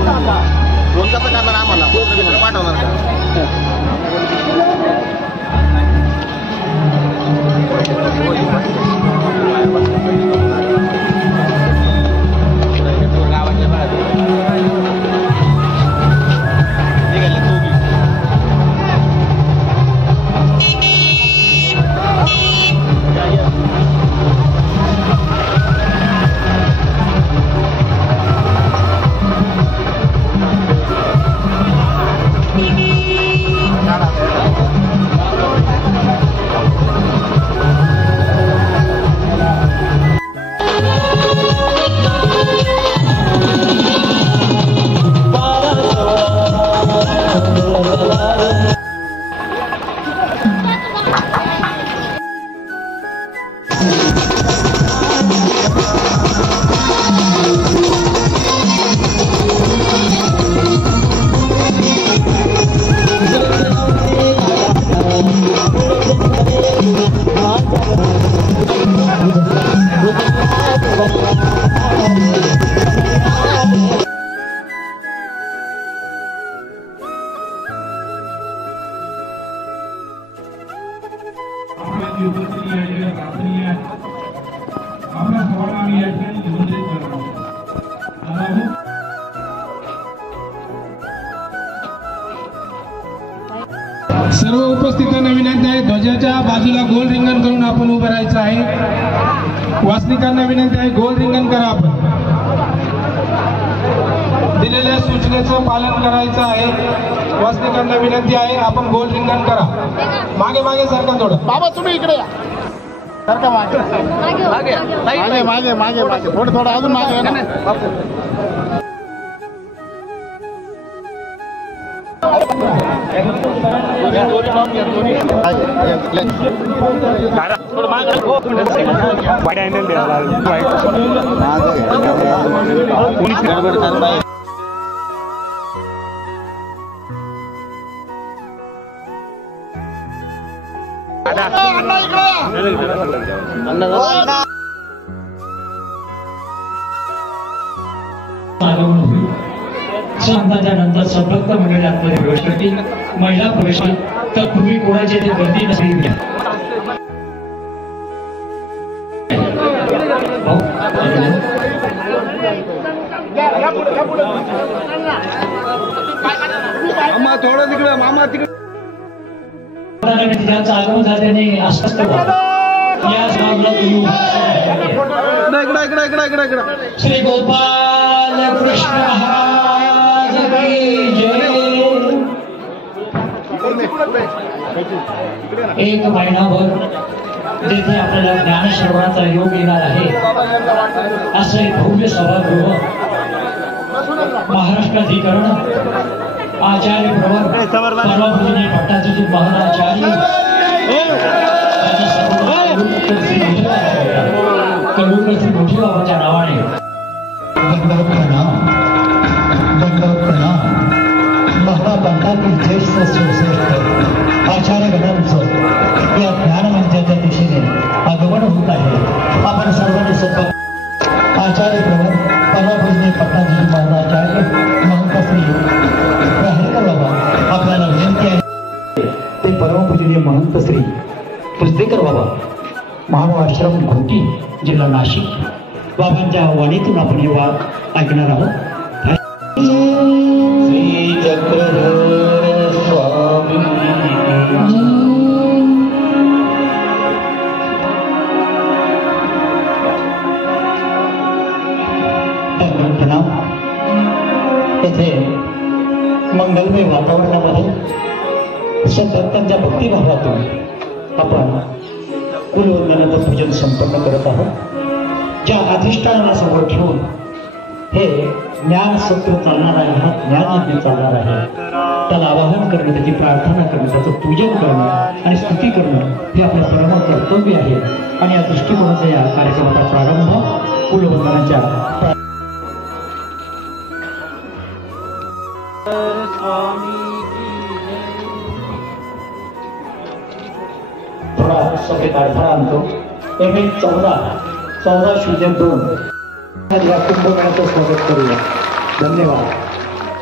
दोन कसं करणार आम्हाला पाठवणार का? सर्व उपस्थितांना विनंती आहे, ध्वजाच्या बाजूला गोल रिंगण करून आपण उभं राहायचं आहे। वासनिकांना विनंती आहे, गोल रिंगण करा। आपण दिलेल्या सूचनेचं पालन करायचं आहे। वासनिकांना विनंती आहे, आपण गोल रिंगण करा। मागे मागे सरका थोडं। बाबा तुम्ही इकडे या, सरका मागे मागे मागे मागे मागे मागे थोडं थोडं अजून मागे या ना। संतांच्या नंतर संभक्त मंडळी आतमध्ये प्रवेश करतील। महिला प्रवेश तर तुम्ही कोणाची ते गर्दी नसेल। मामा थोडं तिकडे, मामा तिकडे ज्यांचं आगमन झाल्याने आश्वस्त श्री गोपाल कृष्ण महाराज की जय। एक महिनाभर जिथे आपल्याला ज्ञानश्रवणाचा योग येणार आहे, असं एक भव्य सभागृह महाराष्ट्राधिकरण आचार्य प्रवर परमपूजनीय भट्टाचार्य महाराचार्य कडूकरची मोठी बाबाच्या नावाने महापंथातील ज्येष्ठ शिवश्रेष्ठ आचार्य गणांचं या ज्ञानमंचाच्या दिशेने आगमन होत आहे। आपण सर्वांनी सोबत आचार्य प्रवर परमपूजनीय भट्टाचार्य महाराचार्य महंतश्री प्रहरकर बाबा आपल्याला विनंती आहे, ते परमपूजनीय महंतश्री पुस्तेकर बाबा महान आश्रम घोटी जिल्हा नाशिक बाबांच्या वाणीतून आपण हे वाद ऐकणार आहोत। श्री चक्रधर स्वामी प्रणाम। येथे मंगलमय वातावरणामध्ये संतांच्या भक्तिभावातून आपण कुलवंदनाचं पूजन संपन्न करत आहोत। ज्या अधिष्ठानाला समोर ठेवून हे ज्ञान सत्र चालणार आहे, हा ज्ञान यज्ञ चालणार आहे, त्याला आवाहन करणं, त्याची प्रार्थना करणं, त्याचं पूजन करणं आणि स्तुती करणं हे आपलं परम कर्तव्य आहे। आणि या दृष्टिकोनाचा या कार्यक्रमाचा प्रारंभ कुलवंदनाच्या थोडा सफेद अडथळा आणतो। एम 1402 या कुंभमेळ्याचं स्वागत करूया। धन्यवाद।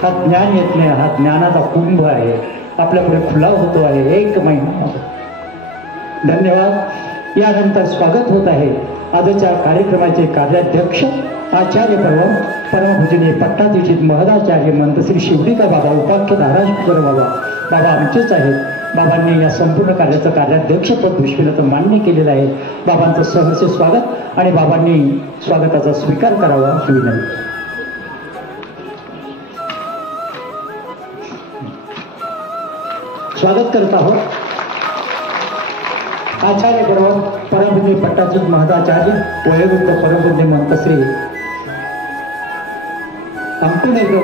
हा ज्ञान येत नाही, हा ज्ञानाचा कुंभ आहे, आपल्यापुढे खुला होतो आहे 1 महिना. धन्यवाद. यानंतर स्वागत होत आहे आजच्या कार्यक्रमाचे कार्याध्यक्ष आचार्य परमपूजनीय पट्टाधीशित महदाचार्य मंतश्री शिवलिका बाबा उपाख्य धाराशिवकर बाबा आमचेच आहेत. बाबांनी या संपूर्ण कार्याचं कार्याध्यक्षपद पुष्पिलाचं मान्य केलेलं आहे. बाबांचं सहर्ष स्वागत आणि बाबांनी स्वागताचा स्वीकार करावा ही विनंती. स्वागत करत आहोत आचार्य परमपूज्य पट्टाधीशित महदाचार्य वयोवृद्ध परमपूज्य मंतश्री अंकुनेश्वर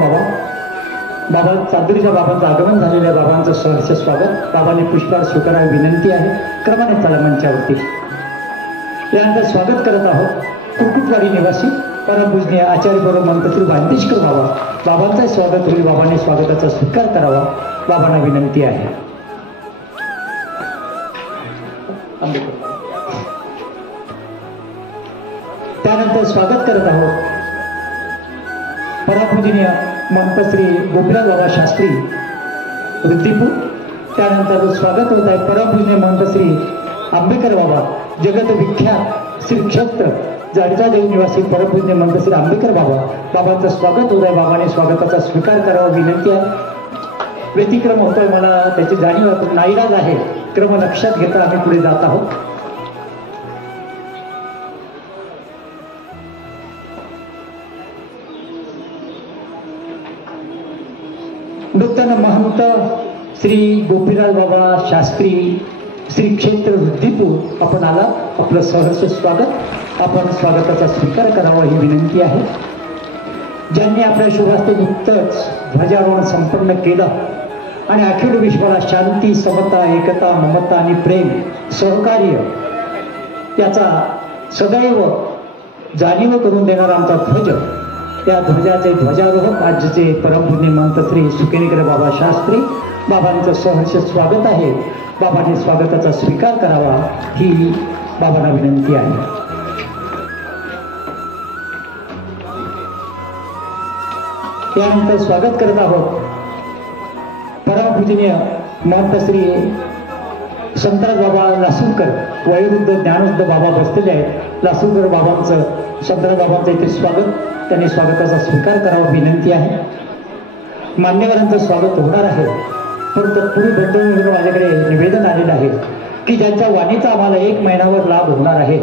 बाबा चांदुरीच्या बाबांचं आगमन झालेलं आहे. बाबांचं सहर्ष स्वागत. बाबांनी पुष्पहार स्वीकारावी विनंती आहे. क्रमाने चला मंचावरती. यानंतर स्वागत करत आहोत कुरकुटवाडी निवासी परमपूजनीय आचार्य मंतश्री भांदेशकर बाबांचं स्वागत होईल. बाबांनी स्वागताचा स्वीकार करावा बाबांना विनंती आहे. त्यानंतर स्वागत करत आहोत परमपूजनीय मंतश्री गोपीनाथ बाबा शास्त्री वृद्धिपूर. त्यानंतर स्वागत होत आहे परमपूजनीय मंतश्री आंबेकर बाबा जगत विख्यात श्री क्षेत्र जाडजा देव निवासी परमपूजनीय मंतश्री आंबेकर बाबांचं स्वागत होत आहे. बाबाने स्वागताचा स्वीकार करावा विनंती आहे. व्यतिक्रम होतोय, मला त्याची जाणीव आहे, नाईलाज आहे. क्रम लक्षात घेता आम्ही पुढे जात आहोत. नूतन महंत श्री गोपीनाथ बाबा शास्त्री श्री क्षेत्र वृद्धिपूर आपण आला. आपलं सहर्ष स्वागत. आपण स्वागताचा स्वीकार करावा ही विनंती आहे. ज्यांनी आपल्या शुभास्ते नुकतंच ध्वजारोहण संपन्न केलं आणि अखिल विश्वाला शांती, समता, एकता, ममता आणि प्रेम, सहकार्य याचा सदैव जाणीव करून देणारा आमचा ध्वज, त्या ध्वजाचे ध्वजारोहक आजचे परमपूज्य मंतश्री सुकेनिकर बाबा शास्त्री बाबांचं सहर्ष स्वागत आहे. बाबांनी स्वागताचा स्वीकार करावा ही बाबांना विनंती आहे. यानंतर स्वागत करत आहोत परमपूजनीय मंतश्री संतराज बाबा लासूरकर वयोवृद्ध ज्ञानवृद्ध बाबा बसलेले आहेत. लासूरकर बाबांचं संतराज बाबांचं इथे स्वागत. त्यांनी स्वागताचा स्वीकार करावा विनंती आहे. मान्यवरांचं स्वागत होणार आहे, पण तत्पूर्वी बंधू माझ्याकडे निवेदन आलेलं आहे की ज्यांच्या वाणीचा आम्हाला 1 महिन्यावर लाभ होणार आहे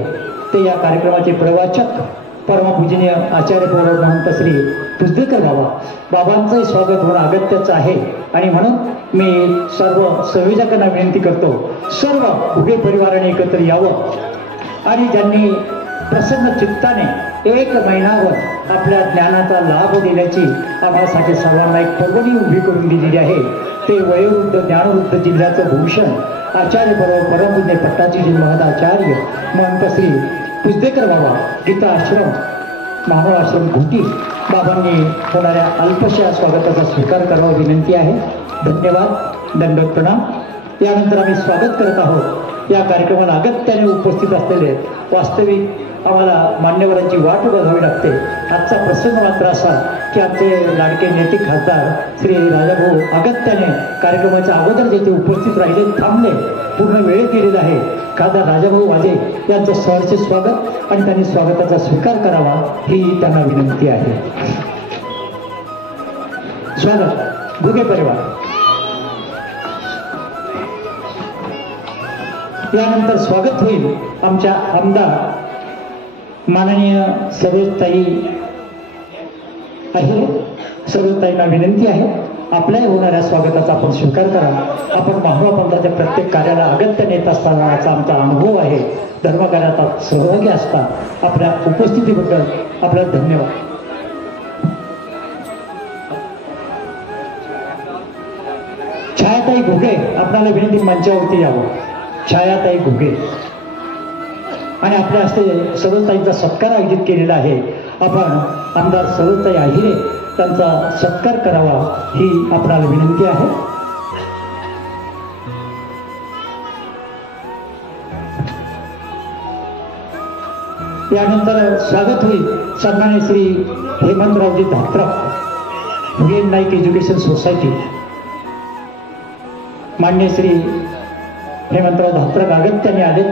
ते या कार्यक्रमाचे प्रवाचक परमपूजनीय आचार्य महंतश्री पुजदेकर बाबांचंही स्वागत होणं अगत्याचं आहे. आणि म्हणून मी सर्व संयोजकांना विनंती करतो, सर्व भुगे परिवाराने एकत्र यावं आणि ज्यांनी प्रसन्न चित्ताने 1 महिनाभर आपल्या ज्ञानाचा लाभ देण्याची आम्हासाठी सर्वांना एक पर्वणी उभी करून दिलेली आहे. ते वयोवृद्ध ज्ञानवृद्ध जिल्ह्याचं भूषण आचार्य परमपूज्य पट्टाधीशित महदाचार्य मंतश्री पुजदेकर बाबा गीता आश्रम मानव आश्रम घोटी बाबांनी होणाऱ्या अल्पशा स्वागताचा स्वीकार करावा विनंती आहे. धन्यवाद. दंडवत प्रणाम. यानंतर आम्ही स्वागत करत आहोत या कार्यक्रमाला अगत्याने उपस्थित असलेले, वास्तविक आम्हाला मान्यवरांची वाट बघावी लागते. आजचा प्रसंग मात्र असा की आमचे लाडके नेते खासदार श्री राजाभाऊ अगत्याने कार्यक्रमाच्या अगोदर जेथे उपस्थित राहिले, थांबले, पूर्ण वेळ केलेला आहे. खासदार राजाभाऊ वाजे यांचं सहर्ष स्वागत आणि त्यांनी स्वागताचा स्वीकार करावा ही त्यांना विनंती आहे. स्वागत भुगे परिवार. यानंतर स्वागत होईल आमच्या आमदार माननीय सरोजताई आहे. सरोजताईंना विनंती आहे आपल्या होणाऱ्या स्वागताचा आपण स्वीकार करा. आपण महात्मा पंथाच्या प्रत्येक कार्याला अगत्याने येत असतानाचा आमचा अनुभव आहे. धर्मकार्यात सहभागी असता आपल्या उपस्थितीबद्दल आपला धन्यवाद. छायाताई घुगे आपल्याला विनंती मंचावरती यावं. छायाताई घुगे आणि आपल्या हस्ते सरोजताईंचा सत्कार आयोजित केलेला आहे. आपण आमदार सरोजताई आहिरे त्यांचा सत्कार करावा ही आपल्याला विनंती आहे. यानंतर स्वागत होईल सन्माननीय Shri Hemantraoji Dhatra V Naik education society मान्य श्री हेमंतराव धात्र गागत्याने आले.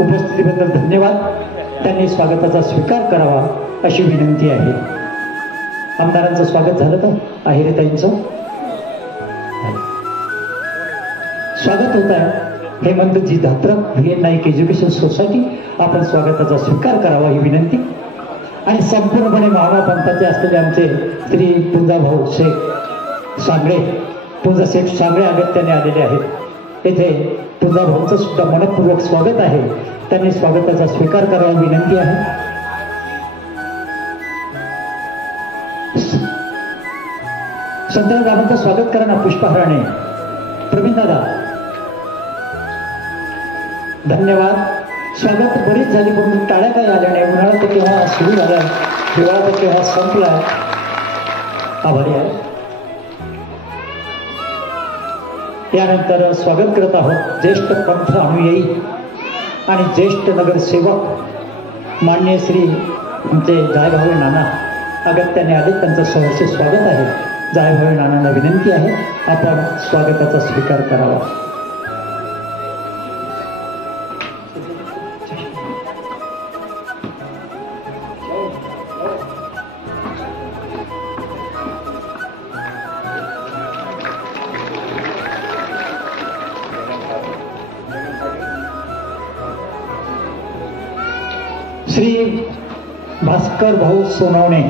उपस्थितीबद्दल धन्यवाद. त्यांनी स्वागताचा स्वीकार करावा अशी विनंती आहे. आमदारांचं स्वागत झालं का? आहिरेताईंचं स्वागत होत आहे. Hemantji Dhatra V Naik education society आपण स्वागताचा स्वीकार करावा ही विनंती. आणि संपूर्णपणे महाराज पंथाचे असलेले आमचे श्री पुंजाभाऊ शेख सांगळे पुंजा शेख सांगळे अगत्याने आलेले आहेत. येथे पुंजाभाऊंचं सुद्धा मनपूर्वक स्वागत आहे. त्यांनी स्वागताचा स्वीकार करावा विनंती आहे. संतरावांचं स्वागत करा ना पुष्पहाराने. प्रवीण दादा धन्यवाद. स्वागत बरीच झाली पण टाळ्या काय आल्या नाही. उन्हाळा तर केव्हा सुरू झाला, हिवाळा तर केव्हा संपला. आभारी आहे. यानंतर स्वागत करत आहोत ज्येष्ठ पंथ अनुयायी आणि ज्येष्ठ नगरसेवक मान्य श्री आमचे जायभावे नाना अगत्याने आले. त्यांचं सहर्ष स्वागत आहे. जायभावे नानांना विनंती आहे आपण स्वागताचा स्वीकार करावा. श्री भास्कर भाऊ सोनवणे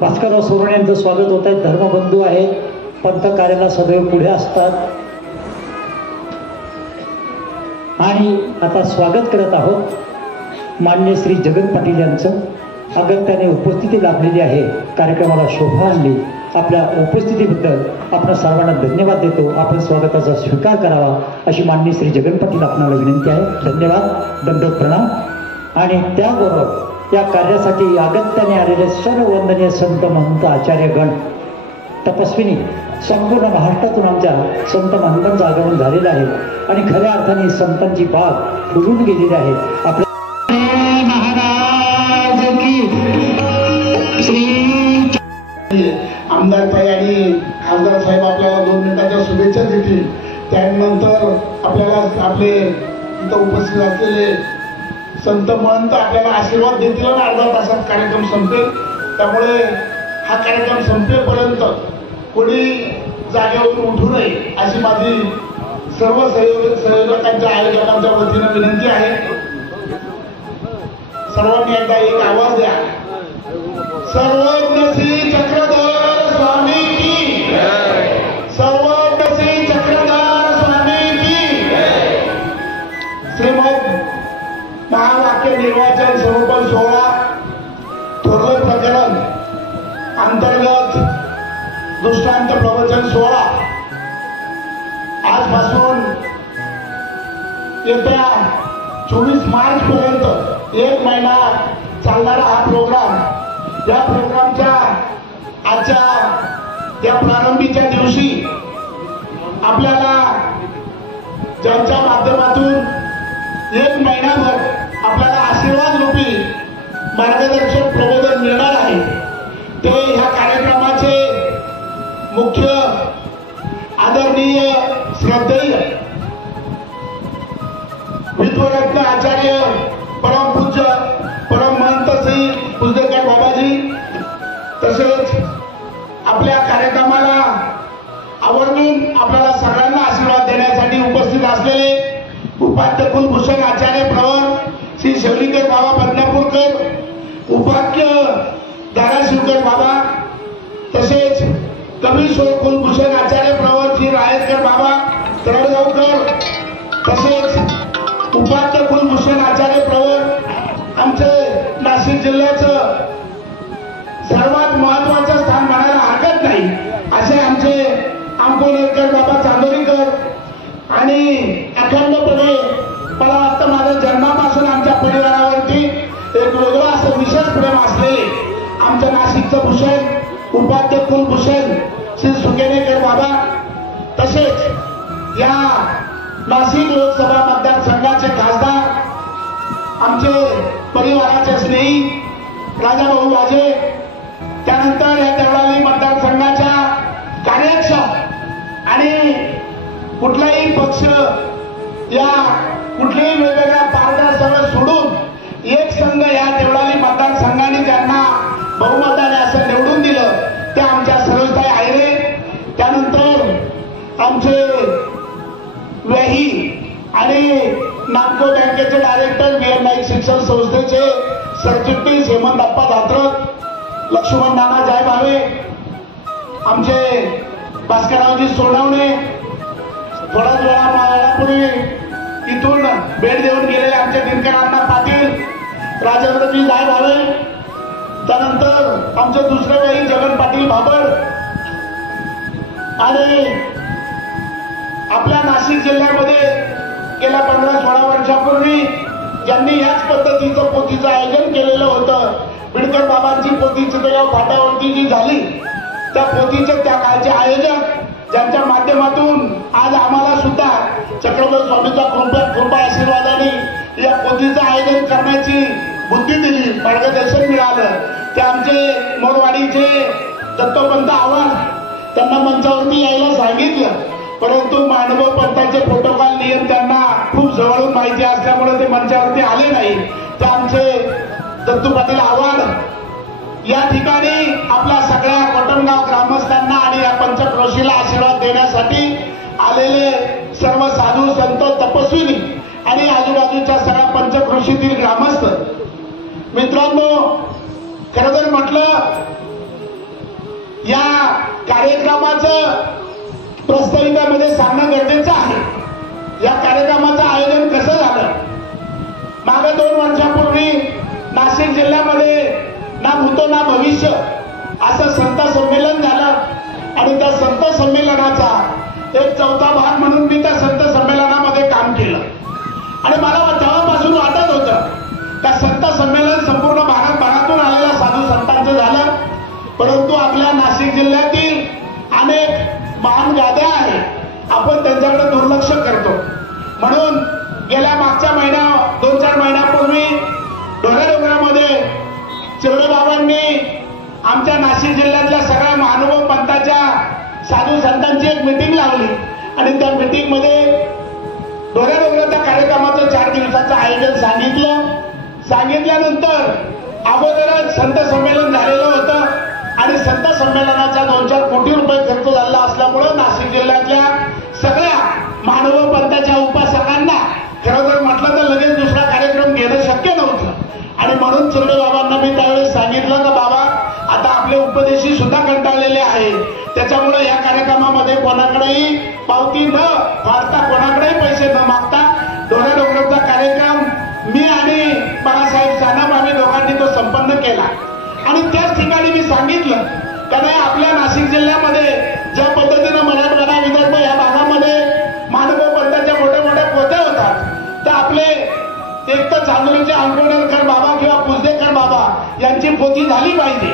भास्करराव सोनवणे यांचं स्वागत होत आहे. धर्मबंधू आहेत. पंथ कार्याला सदैव पुढे असतात. आणि आता स्वागत करत आहोत मान्य श्री जगन पाटील यांचं. अगत्याने उपस्थिती लाभलेली आहे. कार्यक्रमाला शोभा आणली. आपल्या उपस्थितीबद्दल आपण सर्वांना धन्यवाद देतो. आपण स्वागताचा स्वीकार करावा अशी माननीय श्री जगन पाटील आपणाला विनंती आहे. धन्यवाद. दंडवत प्रणाम. आणि त्याबरोबर या कार्यासाठी अगत्याने आलेले सर्व वंदनीय संत महंत आचार्यगण तपस्विनी संपूर्ण महाराष्ट्रातून आमच्या संत महंतांचं आगमन झालेलं आहे. आणि खऱ्या अर्थाने संतांची बाग फुलून गेलेली आहे. आपल्या आमदार ताई आणि खासदार साहेब आपल्याला 2 मिनिटाच्या शुभेच्छा देतील. त्यानंतर आपल्याला आपले इथं उपस्थित असलेले संत महंत आपल्याला आशीर्वाद देतील आणि अर्धा तासात कार्यक्रम संपेल. त्यामुळे हा कार्यक्रम संपेपर्यंत कोणी जागेवरून उठू नये अशी माझी सर्व संयोजकांच्या आयोजकांच्या वतीनं विनंती आहे. सर्वांनी एकदा एक आवाज द्या. सर्वज्ञ श्री चक्रधर स्वामी की, सर्वज्ञ श्री चक्रधर स्वामी की. श्रीमद महावाक्य निर्वाचन समापन सोहळा थोरलं प्रकरण अंतर्गत दृष्टांत प्रवचन सोहळा आजपासून येत्या 24 मार्च पर्यंत 1 महिना चालणारा हा प्रोग्राम. या प्रोग्रामच्या आजच्या या प्रारंभीच्या दिवशी आपल्याला ज्यांच्या माध्यमातून 1 महिनाभर आपल्याला आशीर्वाद रूपी मार्गदर्शक प्रबोधन मिळणार आहे ते ह्या कार्यक्रमाचे मुख्य आदरणीय श्रद्धेय विद्वरत्न आचार्य परमपूज्य परम महंत श्री पूज्यकर बाबाजी, तसेच आपल्या कार्यक्रमाला आवर्जून आपल्याला सगळ्यांना आशीर्वाद देण्यासाठी उपस्थित असलेले उपाध्य कुलभूषण आचार्य प्रवर श्री शौलीकर बाबा बदनापूरकर, उपाध्य धाराशिवकर बाबा, तसेच कवीश्वर कुलभूषण आचार्य प्रवर श्री रायतकर बाबा तरडगावकर, तसेच उपाध्य कुलभूषण आचार्य प्रवर आमचे नाशिक जिल्ह्याचं सर्वात महत्वाचं स्थान म्हणायला हरकत नाही असे आमचे अंकोलेकर बाबा चांदोरीकर. आणि अखंडपणे मला वाटतं माझ्या जन्मापासून आमच्या परिवारावरती एक वेगळं असं विशेष प्रेम असलेले आमच्या नाशिकचं भूषण उपाध्य कुलभूषण श्री सुकेनेकर बाबा, तसेच या नाशिक लोकसभा मतदारसंघाचे खासदार आमचे परिवाराचे स्नेही राजाभाऊ वाजे, त्यानंतर या देवळाली मतदारसंघाच्या कार्यक्षम आणि कुठलाही पक्ष या कुठल्याही वेगवेगळ्या पारदर्शक सोडून एक संघ या देवळाली मतदारसंघाने ज्यांना बहुमताने असं निवडून दिलं ते आमच्या सरोजताई आयरे, त्यानंतर आमचे व्याही आणि नागपूर बँकेचे डायरेक्टर वीर नाईक शिक्षण संस्थेचे सरचिटणीस हेमंतप्पा धात्रक, लक्ष्मण नाना जायभावे, आमचे भास्कररावजी सोनवणे, थोड्याच वेळापूर्वी इथून भेट देऊन गेलेले आमचे दिनकर अण्णा पाटील, राजेंद्रजी जायभावे, त्यानंतर आमचे दुसरे वेळी जगन पाटील भाबर आणि आपल्या नाशिक जिल्ह्यामध्ये गेल्या 15-16 वर्षापूर्वी ज्यांनी याच पद्धतीचं पोथीचं आयोजन केलेलं होतं, बिडकर बाबांची पोथी चितगाव फाट्यावरती जी झाली त्या पोथीचे त्या काळचे आयोजक, ज्यांच्या माध्यमातून आज आम्हाला सुद्धा चक्रवर्ती स्वामीचा कृपा आशीर्वादाने या पोथीचं आयोजन करण्याची बुद्धी दिली, मार्गदर्शन मिळालं, ते आमचे मोरवाडीचे दत्तोपंत आव्हाड, त्यांना मंचावरती यायला सांगितलं, परंतु मांडव पंथाचे प्रोटोकॉल नियम त्यांना खूप जवळून माहिती असल्यामुळे ते मंचावरती आले नाही. ते आमचे दत्तू पाटील आव्हाड या ठिकाणी आपल्या सगळ्या कोटमगाव ग्रामस्थांना आणि या पंचक्रोशीला आशीर्वाद देण्यासाठी आलेले सर्व साधू संत तपस्विनी आणि आजूबाजूच्या सगळ्या पंचक्रोशीतील ग्रामस्थ मित्रांनो, खरं जर म्हटलं या कार्यक्रमाचं प्रस्ताविकामध्ये सांगणं गरजेचं आहे. या कार्यक्रमाचं आयोजन कसं झालं? मागे 2 वर्षापूर्वी नाशिक जिल्ह्यामध्ये ना भूतो ना भविष्य असं संत संमेलन झालं आणि त्या संत संमेलनाचा एक 4था भाग म्हणून मी त्या संत संमेलनामध्ये काम केलं आणि मला तेव्हापासून वाटत होतं का संत संमेलन संपूर्ण भारतभरातून आलेल्या साधू संतांचं झालं, परंतु आपल्या नाशिक जिल्ह्यातील अनेक महान गाद्या आहेत, आपण त्यांच्याकडे दुर्लक्ष करतो. म्हणून गेल्या मागच्या 2-4 महिन्यापूर्वी डोंगरामध्ये चिवडे बाबांनी आमच्या नाशिक जिल्ह्यातल्या सगळ्या महानुभव पंथाच्या साधू संतांची एक मीटिंग लावली आणि त्या मीटिंगमध्ये डोंगराच्या कार्यक्रमाचं 4 दिवसाचं आयोजन सांगितल्यानंतर अगोदरच संत संमेलन झालेलं होतं आणि संत संमेलनाचा 2-4 कोटी रुपये खर्च झाला असल्यामुळे नाशिक जिल्ह्यातल्या सगळ्या महानुभव पंथाच्या उपासकांना खरं जर म्हटलं तर लगेच दुसरा कार्यक्रम घेणं शक्य नव्हतं आणि म्हणून चिवडे बाबांना मी त्यावेळेस सांगितलं का बाबा आता आपले उपदेशी सुद्धा कंटाळलेले आहे, त्याच्यामुळे या कार्यक्रमामध्ये कोणाकडेही पावती न फाडता, कोणाकडेही पैसे न मागता डोंगराचा कार्यक्रम मी आणि बाळासाहेब सानप आम्ही दोघांनी तो संपन्न केला. आणि त्याच ठिकाणी मी सांगितलं का नाही, आपल्या नाशिक जिल्ह्यामध्ये ज्या पद्धतीनं मराठवाडा विदर्भ या भागामध्ये महानुभव पंथाच्या मोठ्या मोठ्या पोथ्या होतात, तर आपले एक तर चांदोलीचे अंकोडकर बाबा किंवा पुजदेकर बाबा यांची पोथी झाली पाहिजे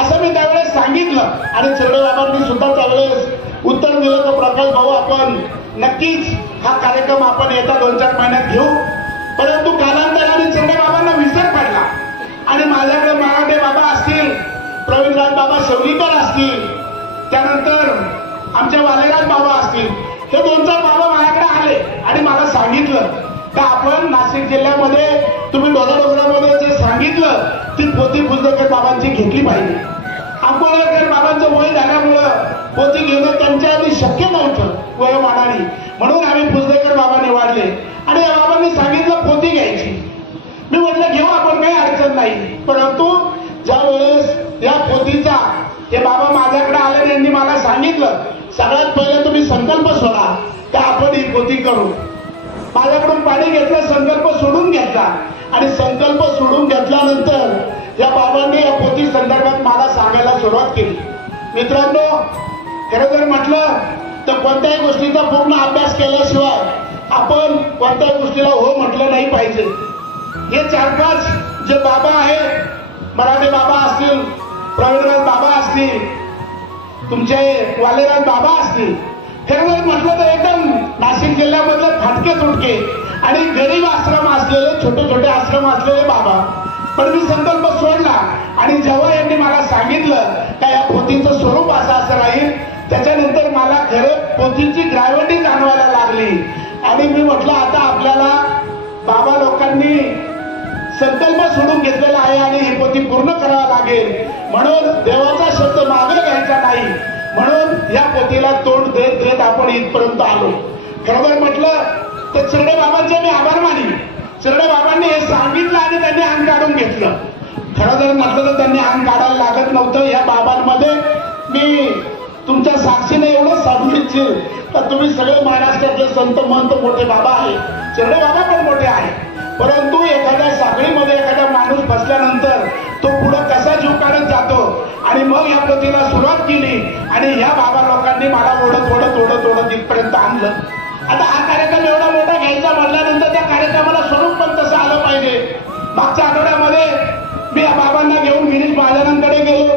असं मी त्यावेळेस सांगितलं आणि चिवडे बाबांनी सुद्धा त्यावेळेस उत्तर दिलं तर प्रकाश भाऊ आपण नक्कीच हा कार्यक्रम आपण येत्या 2-4 महिन्यात घेऊ. परंतु कालांतराने चिवडे बाबांना विसर पडला आणि माझ्याकडे मराठे बाबा असतील, प्रवीणराज बाबा शेवलीकर असतील, त्यानंतर आमचे वालेराज बाबा असतील, हे 2-4 बाबा माझ्याकडे आले आणि मला सांगितलं का आपण नाशिक जिल्ह्यामध्ये तुम्ही डोंगरामध्ये जे सांगितलं ती पोथी पुजदेकर बाबांची घेतली पाहिजे. अंकोळकर बाबांचं वय झाल्यामुळं पोथी घेणं त्यांच्या आधी शक्य नव्हतं वयोमानाने, म्हणून आम्ही पुजदेकर बाबा निवडले आणि या बाबांनी सांगितलं पोथी घ्यायची. मी म्हटलं घेऊ आपण, काही अडचण नाही. परंतु ज्या वेळेस या पोथीचा हे बाबा माझ्याकडे आले यांनी मला सांगितलं सगळ्यात पहिले तुम्ही संकल्प सोडा तर आपण ही पोथी करू. माझ्याकडून पाणी घेतलं, संकल्प सोडून घेतला आणि संकल्प सोडून घेतल्यानंतर या बाबांनी या पोथी संदर्भात मला सांगायला सुरुवात केली. मित्रांनो, खरं जर म्हटलं तर कोणत्याही गोष्टीचा पूर्ण अभ्यास केल्याशिवाय आपण कोणत्याही गोष्टीला हो म्हटलं नाही पाहिजे. हे 4-5 जे बाबा आहेत, मराठे बाबा असतील, प्रवीणराज बाबा असतील, तुमचे वालेराज बाबा असतील, खरं जर म्हटलं तर एकदम नाशिक जिल्ह्यामधलं फाटके तुटके आणि गरीब आश्रम असलेले, छोटे छोटे आश्रम असलेले बाबा. पण मी संकल्प सोडला आणि जेव्हा यांनी मला सांगितलं का या पोथीचं स्वरूप असं राहील, त्याच्यानंतर मला खरं पोथीची ग्रॅव्हिटी जाणवायला लागली. आणि मी म्हटलं आता आपल्याला बाबा लोकांनी संकल्प सोडून घेतलेला आहे आणि ही पोथी पूर्ण करावं लागेल. म्हणून देवाचा शब्द मागे घ्यायचा नाही, म्हणून या पोथीला तोंड देत देत आपण इथपर्यंत आलो. खरोबर म्हटलं तर चरडे बाबांचे मी आभार मानी. चरडे बाबांनी हे सांगितलं आणि त्यांनी अंग काढून घेतलं. खरं जर म्हटलं तर त्यांनी अंग काढायला लागत नव्हतं. या बाबांमध्ये मी तुमच्या साक्षीने एवढं सांगू इच्छिल तर तुम्ही सगळे महाराष्ट्रातले संत महंत मोठे बाबा आहे, चरडे बाबा पण मोठे आहे. परंतु एखाद्या साखळीमध्ये एखादा माणूस फसल्यानंतर तो पुढे कसा जीव काढत जातो. आणि मग या पोथीला सुरुवात केली आणि या बाबा लोकांनी मला ओढत ओढत ओढत ओढत इथपर्यंत आणलं. आता हा कार्यक्रम एवढा मोठा घ्यायचा म्हटल्यानंतर त्या कार्यक्रमाला स्वरूप पण तसं आलं पाहिजे. मागच्या आठवड्यामध्ये मी या बाबांना घेऊन गिरीश महाजनांकडे गेलो.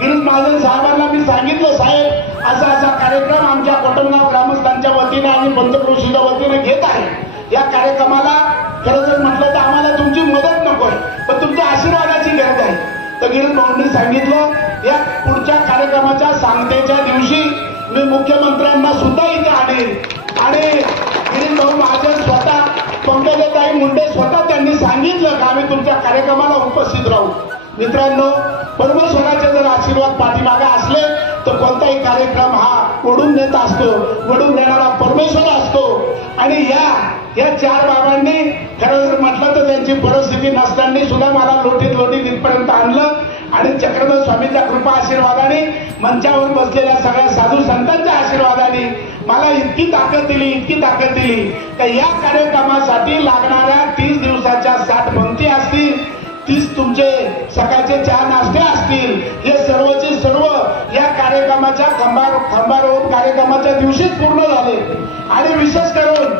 गिरीश महाजन साहेबांना मी सांगितलं, साहेब असा असा कार्यक्रम आमच्या कोटमगाव ग्रामस्थांच्या वतीने आणि पंचक्रोशीच्या वतीने घेत आहे. या कार्यक्रमाला खरं जर म्हटलं तर आम्हाला तुमची मदत नकोय, पण तुमच्या आशीर्वादाची गरज आहे. तर गिरीश भाऊंनी सांगितलं या पुढच्या कार्यक्रमाच्या सांगतेच्या दिवशी मी मुख्यमंत्र्यांना सुद्धा इथे आणेल. आणि गिरीश भाऊ महाजन स्वतः, पंकजाताई मुंडे स्वतः त्यांनी सांगितलं की आम्ही तुमच्या कार्यक्रमाला उपस्थित राहू. मित्रांनो, परमेश्वराचे जर आशीर्वाद पाठीमागे असले तर कोणताही कार्यक्रम हा ओढून नेत असतो, ओढून नेणारा परमेश्वर असतो. आणि या चार बाबांनी खरं जर म्हटलं तर त्यांची परिस्थिती नसताना सुद्धा मला लोटीत लोटीत इथपर्यंत आणलं. आणि चक्रधर स्वामींच्या कृपा आशीर्वादाने, मंचावर बसलेल्या सगळ्या साधू संतांच्या आशीर्वादाने मला इतकी ताकद दिली का या कार्यक्रमासाठी लागणाऱ्या 30 दिवसाच्या 60 पंक्ती असतील, 30 तुमचे सकाळचे 4 नाश्ते असतील, हे सर्वचे सर्व या कार्यक्रमाच्या खंबारोहण कार्यक्रमाच्या दिवशीच पूर्ण झाले. आणि विशेष करून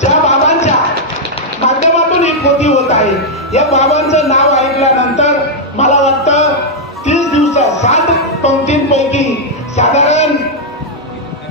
ज्या बाबांच्या माध्यमातून ही पोथी होत आहे, या बाबांचं नाव ऐकल्यानंतर मला वाटतं 30 दिवसात 60 पंक्तींपैकी साधारण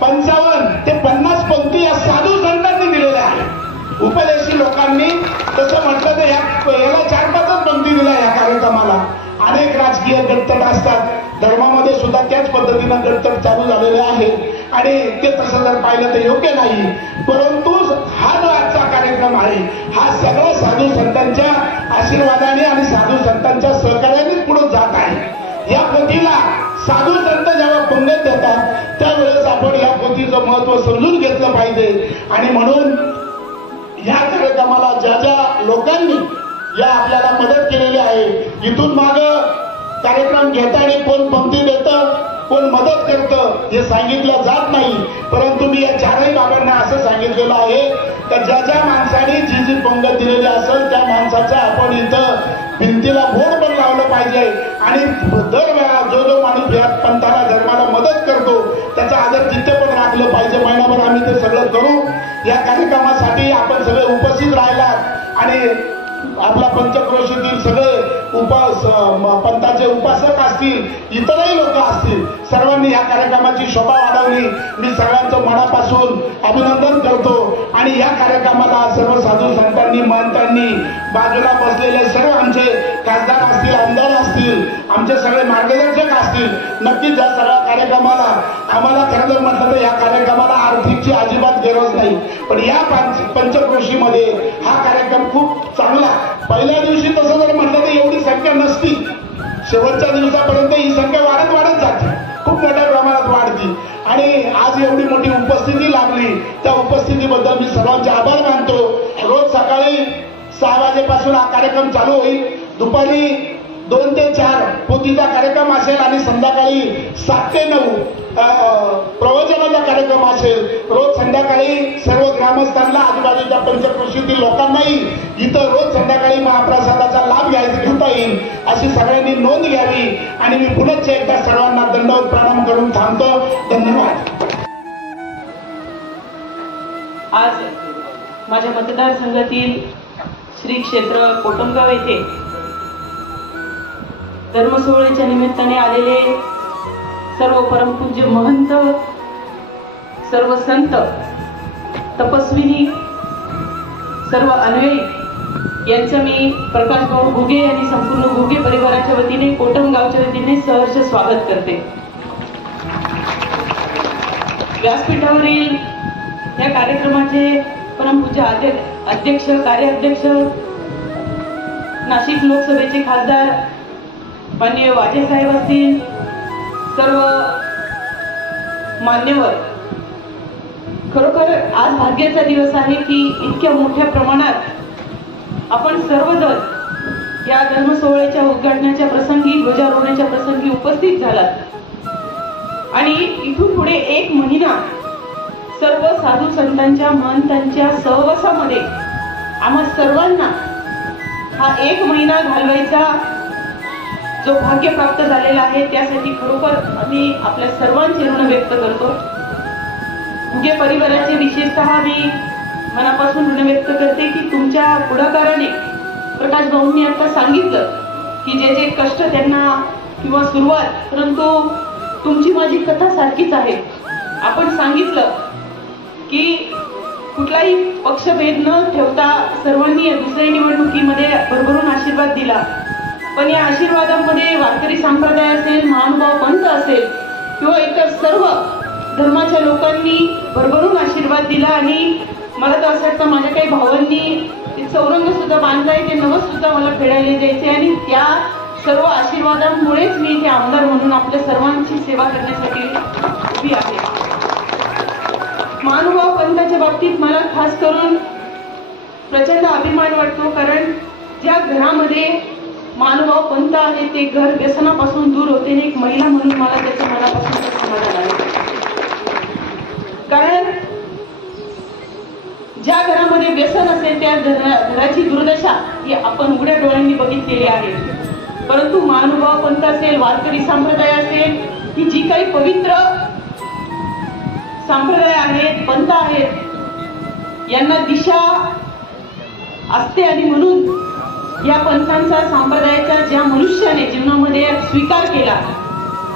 55 ते 50 पंक्ती या साधू संतांनी दिलेल्या आहेत. उपदेशी लोकांनी तसं म्हटलं तर याला 4-5 पंक्ती दिल्या या कार्यक्रमाला. अनेक राजकीय गटतट असतात, धर्मामध्ये सुद्धा त्याच पद्धतीनं गटतट चालू झालेले आहे आणि ते तसं जर पाहिलं तर योग्य नाही. परंतु हा जो आजचा कार्यक्रम आहे हा सगळ्या साधू संतांच्या आशीर्वादाने आणि साधू संतांच्या सहकार्याने पुढे जात आहे. या पोथीला साधू संत जेव्हा पंगत देतात त्यावेळेस आपण या पोथीचं महत्व समजून घेतलं पाहिजे. आणि म्हणून या कार्यक्रमाला ज्या ज्या लोकांनी या आपल्याला मदत केलेली आहे, इथून माग कार्यक्रम घेताना कोण पंक्ती देतं, कोण मदत करतं हे सांगितलं जात नाही. परंतु मी या चारही बाबांना असं सांगितलेलं आहे की ज्या ज्या माणसाने जी पंगत दिलेली असेल त्या माणसाचं आपण इथं भिंतीला बोर्ड पण लावलं पाहिजे. आणि दरवेळा जो माणूस या पंथाला धर्माला मदत करतो त्याचा आदर तिथे पण राखलं पाहिजे. महिनाभर आम्ही ते सगळं करू. या कार्यक्रमासाठी आपण सगळे उपस्थित राहिलात आणि आपला पंचक्रोशीतील सगळे पंथाचे उपासक असतील, इतरही लोक असतील, सर्वांनी या कार्यक्रमाची शोभा वाढवली. मी सगळ्यांचं मनापासून अभिनंदन करतो. आणि या कार्यक्रमाला सर्व साधू संतांनी, महंतांनी, बाजूला बसलेले सर्व आमचे खासदार असतील, आमदार असतील, आमचे सगळे मार्गदर्शक असतील, नक्कीच या सगळ्या कार्यक्रमाला आम्हाला खरं जर म्हटलं तर या कार्यक्रमाला आर्थिकची अजिबात गरज नाही. पण या पंचक्रोशीमध्ये हा कार्यक्रम खूप चांगला. पहिल्या दिवशी तसं जर म्हटलं तर एवढी संख्या नसती, शेवटच्या दिवसापर्यंत ही संख्या वाढत जाते, खूप मोठ्या प्रमाणात वाढती. आणि आज एवढी मोठी उपस्थिती लाभली, त्या उपस्थितीबद्दल मी सर्वांचे आभार मानतो. रोज सकाळी 6 वाजेपासून हा कार्यक्रम चालू होईल. दुपारी 2 ते 4 पोथीचा कार्यक्रम असेल आणि संध्याकाळी 7 ते 9 प्रवचनाचा कार्यक्रम असेल. रोज संध्याकाळी सर्व ग्रामस्थांना, आजूबाजूच्या पंचक्रोशीतील लोकांनाही इथं रोज संध्याकाळी महाप्रसादाचा लाभ घेता येईल अशी सगळ्यांनी नोंद घ्यावी. आणि मी पुनश्च एकदा सर्वांना दंडवत प्रणाम करून थांबतो. धन्यवाद. आज माझ्या मतदारसंघातील श्री क्षेत्र कोटमगाव येथे धर्मसोहळ्याच्या निमित्ताने आलेले सर्व परमपूज्य महंत, सर्व संत, तपस्विनी सर्व अन्वयी यांचं मी प्रकाश भाऊ घुगे आणि संपूर्ण घुगे परिवाराच्या वतीने कोटम गावच्या वतीने सहर्ष स्वागत करते. व्यासपीठावरील या कार्यक्रमाचे परमपूज्य अध्यक्ष कार्याध्यक्ष नाशिक लोकसभेचे खासदार माननीय वाजे साहेब असतील, सर्व मान्यवर, खरोखर आज भाग्याचा दिवस आहे की इतक्या मोठ्या प्रमाणात आपण सर्वजण या धर्म सोहळ्याच्या उद्घाटनाच्या प्रसंगी ध्वजारोहणाच्या प्रसंगी उपस्थित झालात आणि इथून पुढे 1 महिना सर्व साधू संतांच्या महंतांच्या सहवासामध्ये आम्हा सर्वांना हा 1 महिना घालवायचा जो भाग्य प्राप्त झालेला आहे त्यासाठी खरोखर आम्ही आपल्या सर्वांचे ऋण व्यक्त करतो. घुगे परिवाराचे विशेषतः मी मनापासून ऋण व्यक्त करते की तुमच्या पुढाकाराने प्रकाश भाऊंनी आता सांगितलं की जे जे कष्ट त्यांना किंवा सुरुवात, परंतु तुमची माझी कथा सारखीच आहे. आपण सांगितलं की कुठलाही पक्षभेद न ठेवता सर्वांनी या दुसऱ्या निवडणुकीमध्ये भरभरून आशीर्वाद दिला. पण या आशीर्वादामध्ये वारकरी संप्रदाय असेल, महानुभाव पंथ असेल किंवा इतर सर्व धर्माच्या लोकांनी भरभरून आशीर्वाद दिला आणि मला तर असं वाटतं माझ्या काही भावांनी ते चौरंग सुद्धा बांधलाय, ते नवस सुद्धा मला फेडायला द्यायचे आणि त्या सर्व आशीर्वादांमुळेच मी इथे आमदार म्हणून आपल्या सर्वांची सेवा करण्यासाठी उभी आहे. महानुभाव पंथाच्या बाबतीत मला खास करून प्रचंड अभिमान वाटतो, कारण ज्या घरामध्ये महानुभाव पंथ आहे ते घर व्यसनापासून दूर होते. एक महिला म्हणून मला त्याचं मनापासून समाधान आहे. कारण ज्या घरामध्ये व्यसन असेल त्या घराची दुर्दशा ही आपण उघड्या डोळ्यांनी बघितलेली आहे. परंतु महानुभाव पंथ असेल, वारकरी संप्रदाय असेल, ही जी काही पवित्र संप्रदाय आहेत, पंथ आहेत, यांना दिशा असते आणि म्हणून या पंथांचा संप्रदायाचा ज्या मनुष्याने जीवनामध्ये स्वीकार केला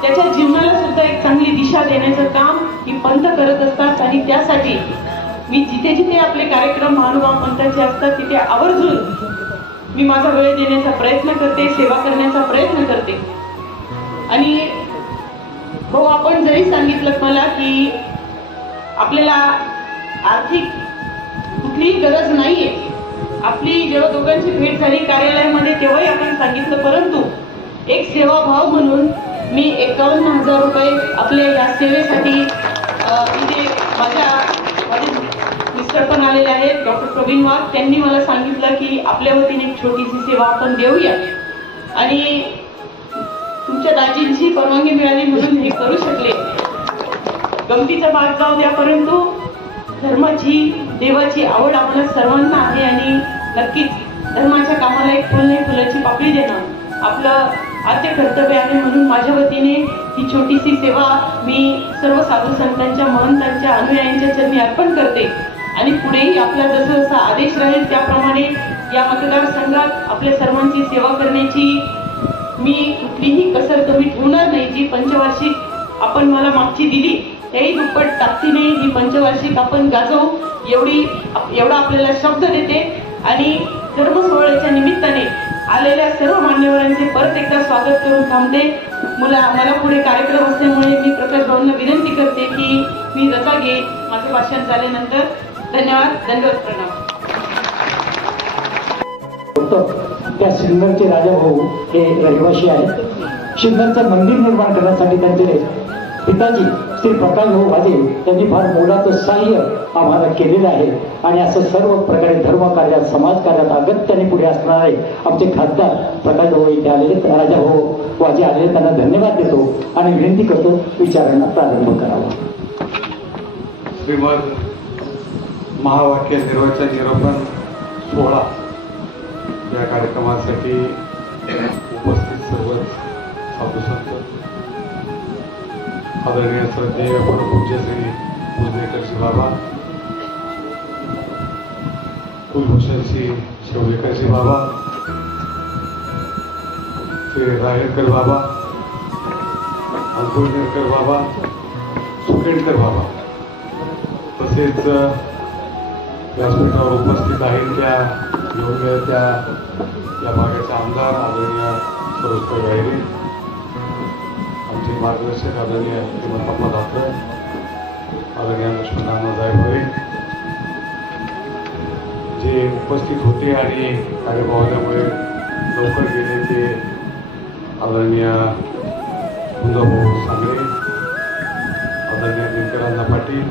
त्याच्या जीवनाला सुद्धा एक चांगली दिशा देण्याचं काम ही पंथ करत असतात. आणि त्यासाठी मी जिथे जिथे आपले कार्यक्रम महानुभाव पंथाचे असतात तिथे आवर्जून मी माझा वेळ देण्याचा प्रयत्न करते, सेवा करण्याचा प्रयत्न करते. आणि भाऊ आपण जरी सांगितलं मला की आपल्याला आर्थिक कुठलीही गरज नाहीये, आपली जेव्हा दोघांची भेट झाली कार्यालयामध्ये तेव्हाही आपण सांगितलं, परंतु एक सेवाभाव म्हणून मी 51,000 रुपये आपल्या या सेवेसाठी इथे माझे मिस्टर पण आलेले आहेत, डॉक्टर प्रवीण वाघ, त्यांनी मला सांगितलं की आपल्या वतीने एक छोटीशी सेवा आपण देऊया आणि तुमच्या दाजींची परवानगी मिळाली म्हणून हे करू शकले. गमतीचा भाग जाऊ द्या, परंतु धर्माची देवाची आवड आपल्या सर्वांना आहे आणि नक्कीच धर्माच्या कामाला एक फुल नाही फुलाची पाकळी देणं आपलं आद्य कर्तव्य आहे. म्हणून माझ्या वतीने ही छोटीशी सेवा मी सर्व साधू संतांच्या महंतांच्या अनुयायांच्या चरणी अर्पण करते आणि पुढेही आपला जसं जसा आदेश राहील त्याप्रमाणे या मतदारसंघात आपल्या सर्वांची सेवा करण्याची मी कुठलीही कसर कमी ठेवणार नाही. जी पंचवार्षिक आपण मला मागची दिली त्याही दुप्पट ताकदीने ही पंचवार्षिक आपण गाजवू एवढा आपल्याला शब्द देते आणि धर्म सोहळ्याच्या निमित्ताने आलेल्या सर्व मान्यवरांचे परत एकदा स्वागत करून थांबते. मला पुढे कार्यक्रम असल्यामुळे मी प्रकाश भाऊंना विनंती करते की मी रजा घेईन माझं भाषण झाल्यानंतर. धन्यवाद, दंडवत प्रणाम. त्या सिन्नरचे राजाभाऊ हे रहिवासी आहेत. सिन्नरचं मंदिर निर्माण करण्यासाठी त्यांचे पिताजी श्री प्रकाश भाऊ वाजे त्यांनी फार मोलाचं सहाय्य आम्हाला केलेलं आहे आणि असं सर्व प्रकारे धर्मकार्यात समाजकार्यात अगत्याने पुढे असणारे आमचे खासदार प्रकाश भाऊ इथे आलेले, राजाभाऊ वाजे आलेले, त्यांना धन्यवाद देतो आणि विनंती करतो विचारांना प्रारंभ करावा. श्रीमद महावाक्य निर्वचन निरूपण सोहळा या कार्यक्रमासाठी उपस्थित सर्व साधू संत, आदरणीय श्रद्धेय परमपूज्य श्री कुलभूषण श्री बाबा, कुलभूषण श्री शेवलेकर श्री बाबा, श्री रायकर बाबा, अंकुरकर बाबा, सुकेणकर बाबा, तसेच व्यासपीठावर उपस्थित आहेत त्या योग्य त्या या भागाचे आमदार आदरणीय सरोजताई गायरे, आमचे मार्गदर्शक आदरणीय श्रीमंतप्पा दातर, आदरणीय लक्ष्मणराव जायभावे जे उपस्थित होते आणि कार्यभावाल्यामुळे लवकर गेले ते आदरणीय कुंदाभाऊ सांगळे, आदरणीय दिनकरांना पाटील,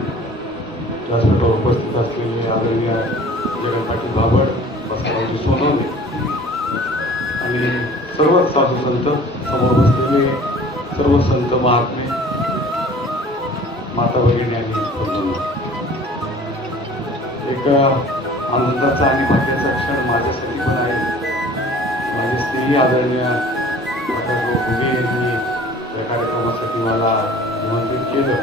व्यासपीठावर उपस्थित असलेले आदरणीय जगन पाटील बाबड, बसवरावजी सोनवणे आणि सर्वच साधू संत, समोर बसलेले सर्व संत महात्मे, माता भगिनी आणि बंधूंनो, एक आनंदाचा आणि भाग्याचा क्षण माझ्यासाठी पण आहे. माझे स्नेही आदरणीय प्रकाशभाऊ घुगे यांनी या कार्यक्रमासाठी मला निमंत्रित केलं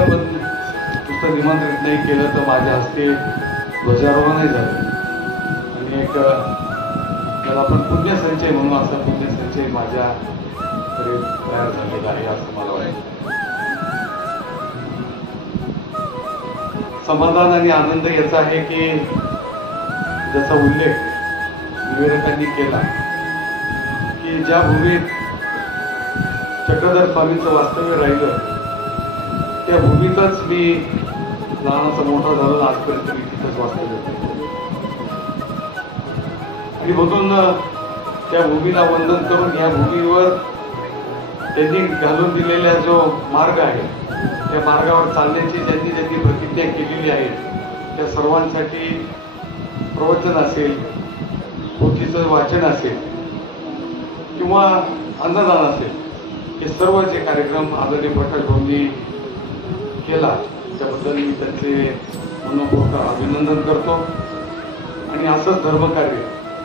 पण नुसतं निमंत्रित नाही केलं तर माझ्या हस्ते ध्वजारोहणही झालं आणि एक त्याला आपण पुण्यसंचय म्हणून असा पुण्यसंचय माझ्याकडे तयार झालेला आहे असं मला वाटतं. समाधान आणि आनंद याचा आहे की ज्याचा उल्लेख निवेदकांनी केला की ज्या भूमीत चक्रधर स्वामींचं वास्तव्य राहिलं त्या भूमीतच मी लहानाचा मोठा झालो, आजपर्यंत मी तिथंच वास्तव्य केलं आणि म्हणून त्या भूमीला वंदन करून या भूमीवर त्यांनी घालून दिलेला जो मार्ग आहे त्या मार्गावर चालण्याची ज्यांनी प्रतिज्ञा केलेली आहे त्या सर्वांसाठी प्रवचन असेल, पोथीचं वाचन असेल किंवा अन्नदान असेल, हे सर्व जे कार्यक्रम आदरणीय प्रकाशभाऊंनी केला त्याबद्दल मी त्यांचे मनपूर्वक अभिनंदन करतो आणि असंच धर्मकार्य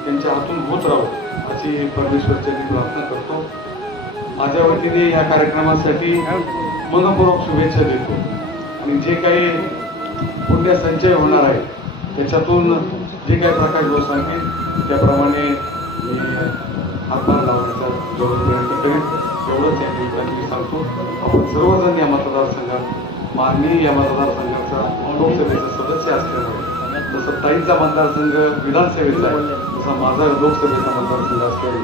त्यांच्या हातून होत राहो अशी परमेश्वरचरणी प्रार्थना करतो. माझ्या वतीने या कार्यक्रमासाठी मनपूर्वक शुभेच्छा देतो आणि जे काही पुण्यसंचय होणार आहे त्याच्यातून जे काही प्रकाशभाऊ सांगतील त्याप्रमाणे मी हातभार लावण्याचा जरूर प्रयत्न करेन. एवढंच या निमित्ताने सांगतो. आपण सर्वजण या मतदारसंघात माननीय या मतदारसंघाचा लोकसभेचा सदस्य असल्यामुळे जसं ताईंचा मतदारसंघ विधानसभेचा आहे तसा माझा लोकसभेचा मतदारसंघ असल्याने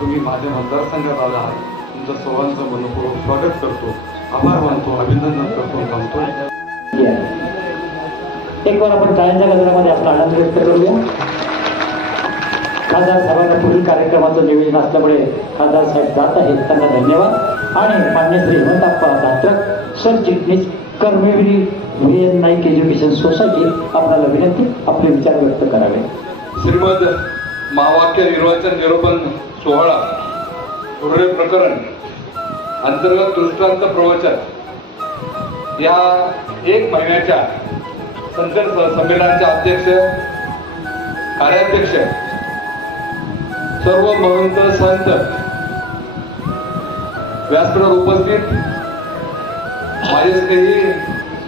तुम्ही माझ्या मतदारसंघात आला आहात. तुमच्या सर्वांचं मनपूर्वक स्वागत करतो, आभार मानतो, अभिनंदन करतो, थांबतो. एक बार आपण टाळ्यांच्या गजरामध्ये आपला आनंद व्यक्त करूया. खासदार साहेबांना पुढील कार्यक्रमाचं नियोजन असल्यामुळे खासदार साहेब जात आहेत, त्यांना धन्यवाद. आणि मान्य श्री हेमंतप्पा दात्रक सरचिटणीस कर्मवीर व्ही.एन. नाईक एज्युकेशन सोसायटी आपल्याला विनंती आपले विचार व्यक्त करावे. श्रीमद महावाक्य निर्वाचन निरूपण सोहळा पूर्व प्रकरण अंतर्गत दृष्टांत प्रवचन या 1 महिन्याच्या संत संमेलनाचे अध्यक्ष, कार्याध्यक्ष, सर्व महंत संत व्यासपीठावर उपस्थित माझे स्नेही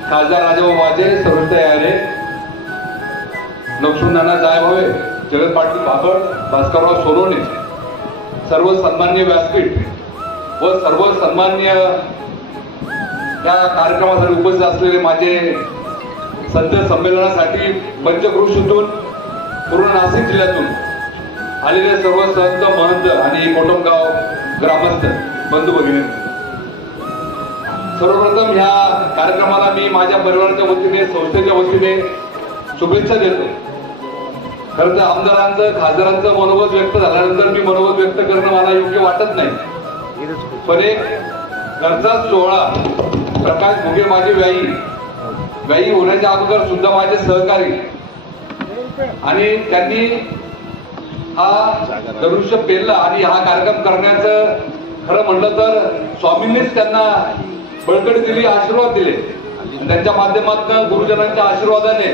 खासदार राजाभाऊ माझे, सरोजताई गायरे, लक्ष्मणराव जायभावे, जगन पाटील बाबड, भास्करराव सोनवणे, सर्व सन्मान्य व्यासपीठ व सर्व सन्मान्य या कार्यक्रमासाठी उपस्थित असलेले माझे संत संमेलनासाठी पंचक्रोशीतून पूर्ण नाशिक जिल्ह्यातून आलेले सर्व संत महंत आणि कोटमगाव ग्रामस्थ बंधू भगिनी, सर्वप्रथम ह्या कार्यक्रमाला मी माझ्या परिवाराच्या वतीने, संस्थेच्या वतीने शुभेच्छा देतो. खरं तर आमदारांचं, खासदारांचं मनोगत व्यक्त झाल्यानंतर मी मनोगत व्यक्त करणं मला योग्य वाटत नाही, पण एक घरचा सोहळा, प्रकाश घुगे माझे व्याई होण्याच्या अगोदर सुद्धा माझे सहकारी आणि त्यांनी हा धनुष्य पेरला आणि हा कार्यक्रम करण्याचं खरं म्हटलं तर स्वामींनीच त्यांना बळकटी दिली, आशीर्वाद दिले. त्यांच्या माध्यमातून गुरुजनांच्या आशीर्वादाने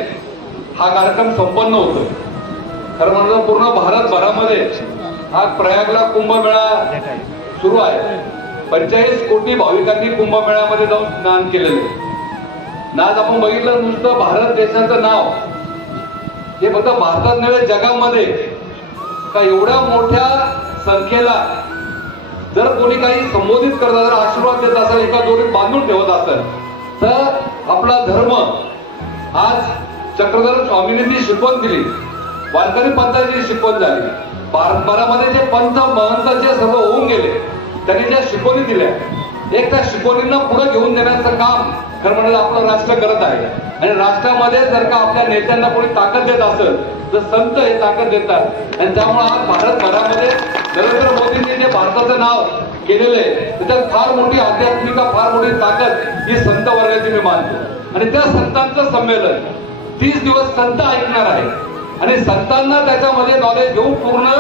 हा कार्यक्रम संपन्न होतो. खरं म्हणलं पूर्ण भारतभरामध्ये हा प्रयागला कुंभमेळा सुरू आहे. 45 कोटी भाविकांनी कुंभमेळ्यामध्ये जाऊन स्नान केलेले. आज आपण बघितलं नुसतं भारत देशाचं नाव हे फक्त भारतात नव्हे जगामध्ये का एवढ्या मोठ्या संख्येला जर कोणी काही संबोधित करत असेल, आशीर्वाद देत असेल, एका दोरीत बांधून ठेवत असेल तर आपला धर्म आज चक्रधर स्वामींनी जी शिकवण दिली, वारकरी पंथाची शिकवण झाली, भारतभरामध्ये जे पंथ महंत जे सर्व होऊन गेले त्यांनी ज्या शिकवणी दिल्या, एक त्या शिकवणींना पुढे घेऊन देण्याचं काम खरं म्हणजे आपलं राष्ट्र करत आहे. आणि राष्ट्रामध्ये जर का आपल्या नेत्यांना कोणी ताकद देत असेल तर संत हे ताकद देतात. आणि त्यामुळे आज भारतभरामध्ये नरेंद्र मोदींनी जे भारताचं नाव केलेलं आहे त्याच्यात फार मोठी आध्यात्मिक, फार मोठी ताकद ही संत वर्गाची मी मानतो. आणि त्या संतांचं संमेलन 30 दिवस संत ऐकणार आहे आणि संतांना त्याच्यामध्ये नॉलेज घेऊन पूर्ण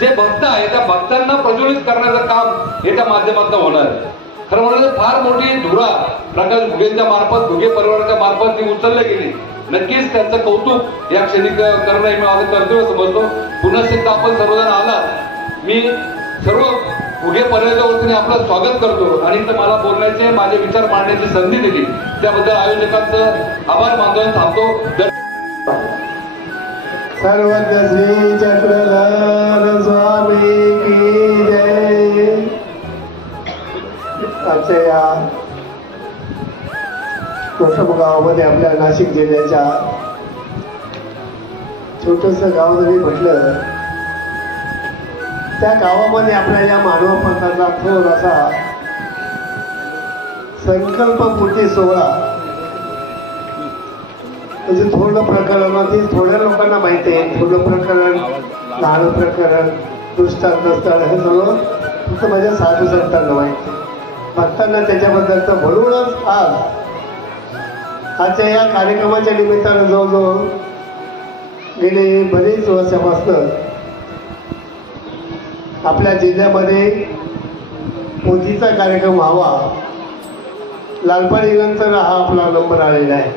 जे भक्त आहे त्या भक्तांना प्रज्वलित करण्याचं काम याच्या माध्यमातून होणार आहे. खरं म्हणजे फार मोठी धुरा प्रकाश घुगेंच्या मार्फत, घुगे परिवाराच्या मार्फत ती उचलली गेली. नक्कीच त्यांचं कौतुक या क्षणी करणं हे मी माझं कर्तव्य समजतो. पुन्हा एकदा आपण सर्वजण आलात, मी सर्व घुगे परिवाराच्या वतीने आपलं स्वागत करतो आणि इथं मला बोलण्याचे, माझे विचार मांडण्याची संधी दिली त्याबद्दल आयोजकांचं आभार मानून थांबतो. सर्वज्ञ श्री चक्रधर स्वामी की जय. आमच्या या कोशम गावामध्ये, आपल्या नाशिक जिल्ह्याच्या छोटस गाव जरी म्हटलं, त्या गावामध्ये आपल्या या मानव पंथाचा थोर असा संकल्पपूर्ती सोहळा, म्हणजे थोडं प्रकरण थोड्या लोकांना माहिती आहे. थोडं प्रकरण, लहान प्रकरण, दृष्टांतस्थळ हे सर्व फक्त माझ्या साधू संतांना माहिती, भक्तांना त्याच्याबद्दलचं. म्हणूनच आजच्या या कार्यक्रमाच्या निमित्तानं जवळजवळ गेले बरेच वर्षापासून आपल्या जिल्ह्यामध्ये पोथीचा कार्यक्रम व्हावा, लालपाडीनंतर हा आपला नंबर आलेला आहे.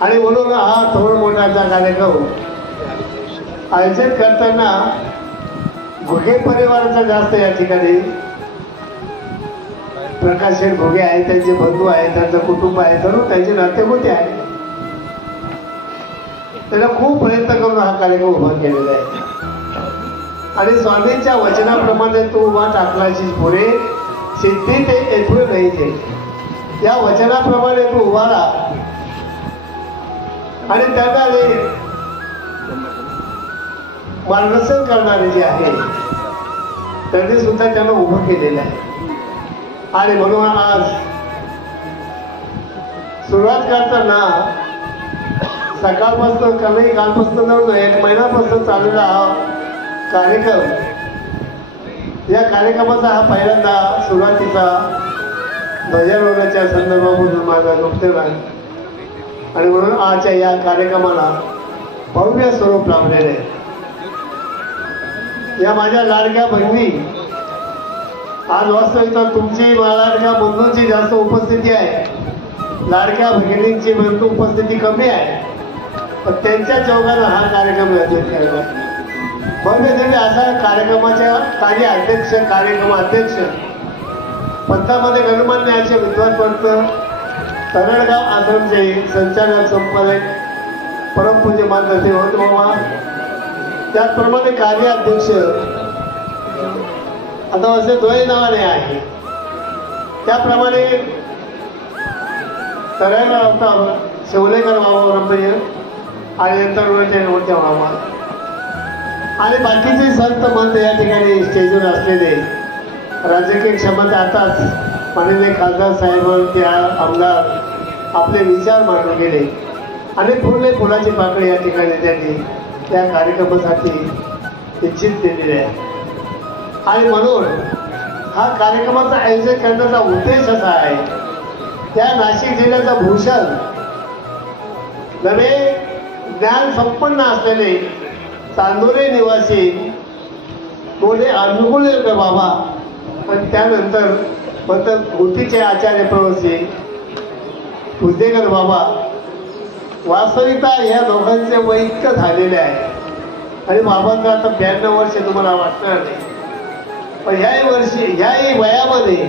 आणि म्हणून हा थोड मोठाचा कार्यक्रम आयोजित करताना घुगे परिवाराचा जास्त या ठिकाणी, प्रकाश शेठ घुगे आहेत, त्यांचे बंधू आहेत, त्यांचं कुटुंब आहे, सर्व त्यांचे नातेगोते आहेत. त्याला खूप प्रयत्न करून हा कार्यक्रम उभा केलेला आहे. आणि स्वामींच्या वचनाप्रमाणे तो उभा टाकलाची पुढे सिद्धी ते येथून नाही ते, या वचनाप्रमाणे तो उभा राहा. आणि त्यांना मार्गदर्शन करणारे जे आहे त्यांनी सुद्धा त्यांना उभं केलेलं आहे. आणि म्हणून आज सुरुवात करताना सकाळपासून कमी कालपासून जवळ 1 महिन्यापासून चाललेला हा कार्यक्रम, या कार्यक्रमाचा हा पहिल्यांदा सुरुवातीचा ध्वजारोहणाच्या संदर्भापासून माझा नुकतेच आहे. आणि म्हणून आजच्या या कार्यक्रमाला भव्य स्वरूप लाभलेले आहे. या माझ्या लाडक्या बहिणी, आज वास्तविक तुमची लाडक्या बंधूंची जास्त उपस्थिती आहे, लाडक्या भगिनींची बंधू उपस्थिती कमी आहे, पण त्यांच्या चौघांना हा कार्यक्रम आयोजित केला. भव्य म्हणजे असा कार्यक्रमाच्या कार्याध्यक्ष, कार्यक्रमाध्यक्ष पंथामध्ये गणमान्य असे विद्वान पंत, तरडगाव आश्रमचे संचालक संपादक परमपूज्य मानते होत बाबा, त्याचप्रमाणे कार्याध्यक्ष आता असे द्वय नावाने आहे, त्याप्रमाणे तरडगाव होता शिवलेकर बाबा रमैया आणि नंतर होत्या बाबा आणि बाकीचे संत मंत या ठिकाणी स्टेजवर असलेले, राजकीय क्षमता आताच माननीय खासदार साहेब, त्या आमदार आपले विचार मांडून गेले आणि पूर्ण फुलाची पाकळी या ठिकाणी त्यांनी त्या कार्यक्रमासाठी निश्चित केलेली आहे. आणि म्हणून हा कार्यक्रमाचं आयोजन करण्याचा उद्देश असा आहे, त्या नाशिक जिल्ह्याचा भूषण नवे ज्ञान संपन्न असलेले चांदोरे निवासी मोठे अनुकूल बाबा आणि त्यानंतर गोटीचे आचार्य प्रवासी पुजेकर बाबा, वास्तविकता या दोघांचे वैक्य झालेले आहे. आणि बाबांचं आता 92 वर्ष तुम्हाला वाटणार नाही, पण ह्याही वर्षी ह्याही वयामध्ये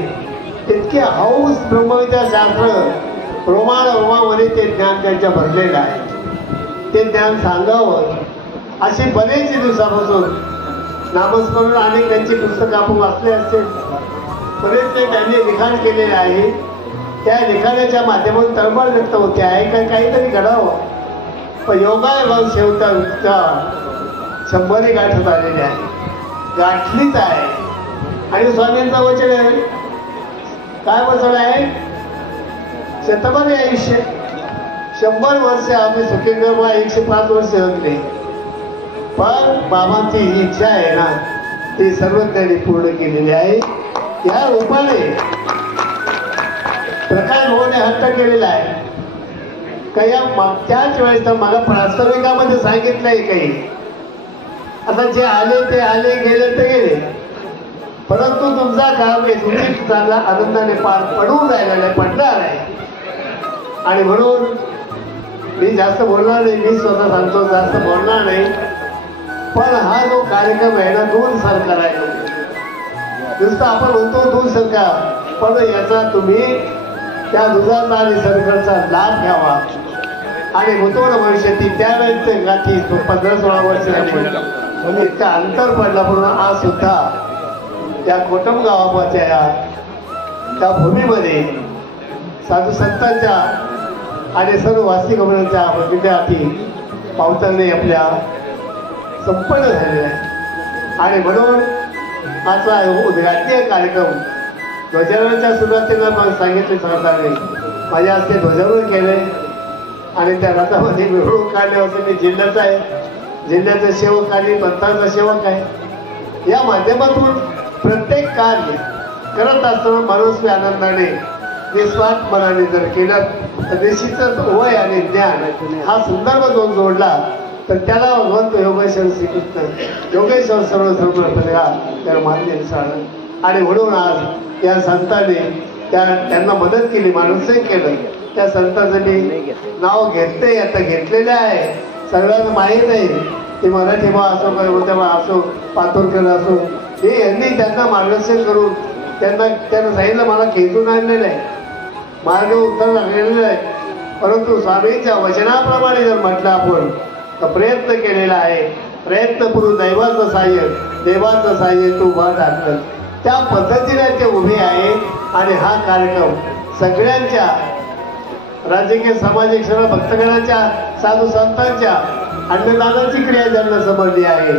इतके हौस ब्रह्मविद्या शास्त्र रोमामध्ये ते ज्ञान त्यांच्या भरलेलं आहे. ते ज्ञान सांगावं अशी बरेच दिवसापासून नामस्मरण आणि त्यांची पुस्तकं आपण वाचले असतील, बरेच ते त्यांनी लिखाण केलेले आहे. त्या लिखाणाच्या माध्यमातून तळमळ व्यक्त होते आहे का काहीतरी घडावं. पण योगायोग शेवटच्या 100 गाठत आलेली आहे, गाठलीच आहे. आणि स्वामींचं वचन आहे, काय वचन आहे? शतमान आयुष्य 100 वर्ष आम्ही सुखी करू, 105 वर्ष जगले. पण बाबांची ही इच्छा आहे ना, ती सर्व त्यांनी पूर्ण केलेली आहे. या रूपाने प्रकाश भाऊने हट्ट केलेला आहे. काही त्याच वेळेस तर मला प्रास्ताविकामध्ये सांगितलंय काही, आता जे आले ते आले, गेले ते गेले, परंतु तुमचा काम हे तुमची चांगला आनंदाने पार पडून राहिलेला आहे, पडणार आहे. आणि म्हणून मी जास्त बोलणार नाही, मी स्वतः सांगतो जास्त बोलणार नाही. पण हा जो कार्यक्रम आहे ना, दूर सरकार आहे. नुसतं आपण होतो दूर सरकार, पण याचा तुम्ही त्या दुधाचा आणि सरकारचा लाभ घ्यावा. आणि होतो ना भविष्यात त्यावेळेस गाठी 15-16 वर्ष झाली, इतका अंतर पडला. म्हणून आज सुद्धा त्या कोटम गावाच्या त्या भूमीमध्ये साधू संतांच्या आणि सर्व वास्तिक गमनांच्या विद्यार्थी पावसाने आपल्या संपन्न झालेला आहे. आणि म्हणून आजचा उद्घाटनीय कार्यक्रम ध्वजारोहणाच्या सुरुवातीला मला सांगितले सरकारने, माझ्या हस्ते ध्वजारोहण केले आणि त्या रथामध्ये मिरवणूक काढले होते. मी जिल्ह्याचा आहे, जिल्ह्याचा सेवक आणि पंथाचा सेवक आहे. या माध्यमातून प्रत्येक कार्य करत असताना मनस्वी आनंदाने निस्वार्थपणाने जर केलं तर निश्चितच वय आणि ज्ञान हा संदर्भ जो जोडला तर त्याला भगवंत योगेश्वर श्रीकृष्ण योगेश्वर सर्व त्याला मान्य दिसणार. आणि म्हणून आज या संतांनी त्यांना मदत केली, माणूसही केलं. त्या संतांचं मी नाव घेतले, आता घेतलेले आहे, सगळ्यांना माहीत आहे. ते मराठी बा असो, काय असो, पातुरकर असो, हे यांनी त्यांना मार्गदर्शन करून त्यांना सांगितलं, मला खेचून आणलेलं आहे, मार्ग उत्तर लागलेलं आहे. परंतु स्वामींच्या वचनाप्रमाणे जर म्हटलं आपण तर प्रयत्न केलेला आहे. प्रयत्नपूर्वक दैवाचं साह्य, देवाचं साह्य तू उभा टाकलं, त्या पद्धतीने ते उभे आहे. आणि हा कार्यक्रम सगळ्यांच्या राजकीय सामाजिक सर्व भक्तगणांच्या साधू संतांच्या अन्नदानाची क्रिया ज्यांना समजली आहे,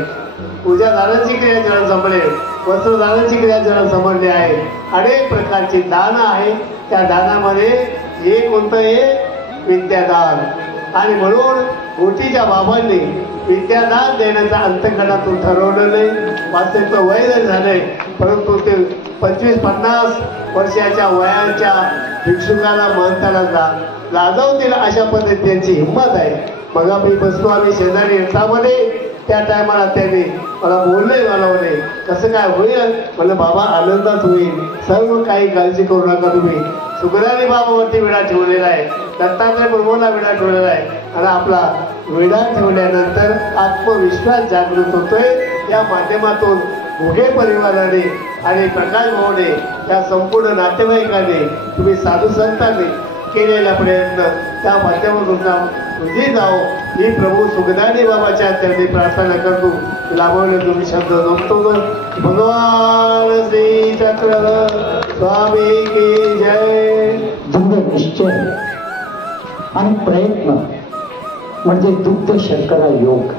पूजादानाची क्रिया ज्यांना समजले, वस्त्रदानाची क्रिया ज्यांना समजली आहे, अनेक प्रकारची दान आहे. त्या दानामध्ये हे कोणतं हे विद्यादान. आणि म्हणून गोटीच्या बाबांनी विद्यादान देण्याचा अंतकरणातून ठरवलं नाही. वास्तविक वय जर झालंय, परंतु ते 25-50 वर्षाच्या वयाच्या भिक्षुकाला महंताला लाजवतील अशा पद्धतीने त्यांची हिंमत आहे. मग आम्ही बसलो, आम्ही शेजारी येतामध्ये त्या टायमाला त्यांनी मला बोलले, मला म्हणे कसं काय होईल. म्हणलं बाबा आनंदात होईल, सर्व काही काळजी करू नका तुम्ही. सुगरानी बाबावरती विडा ठेवलेला आहे, दत्तात्रय प्रभूला विडा ठेवलेला आहे. आणि आपला विडा ठेवल्यानंतर आत्मविश्वास जागृत होतोय. या माध्यमातून घुगे परिवाराने आणि प्रकाश भाऊने त्या संपूर्ण नातेवाईकांनी तुम्ही साधू संतांनी केलेला प्रयत्न त्या माध्यमातून तुझी जाओ ही प्रभू सुखदानी बाबाच्या चरणी प्रार्थना करतो. लाभवले तुम्ही शब्द जमतो. भगवान श्री चक्र स्वामी की जय. दृढ निश्चय आणि प्रयत्न म्हणजे दुग्ध शर्करा योग.